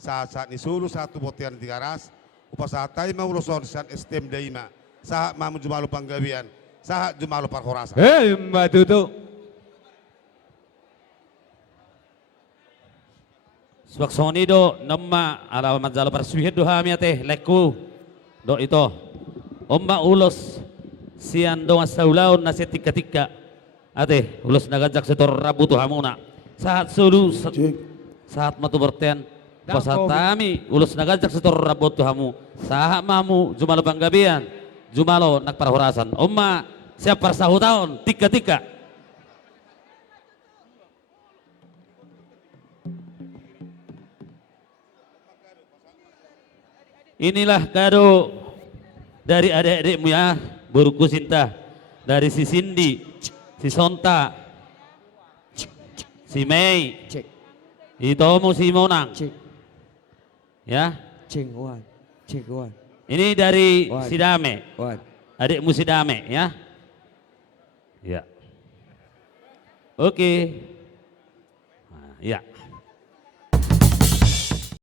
saat ni sulu satu botian tiga ras upasatai mauloson san estem daima saat mamu jumalu panggawian saat jumalu parhorasa Mbak Tutu. Swak sonido nama alamat jalo parsuhid do hamiate leku do ito omma ulos sian do asaulaun nasi tika ate ulos nagajak setor rabu tu hamuna saat sulu saat matu berten pasatami ulos nagajak setor rabu tu hamu saat mamu jumalo panggabian jumalo nak parhorasan omma siap tahun tika inilah kado dari adik-adikmu ya Burku Sinta, dari si Cindy, si Sonta, si Mei, Itomu, si Monang, ya. Ini dari si Dame, adikmu si Dame ya. Ya. Oke. Nah, ya.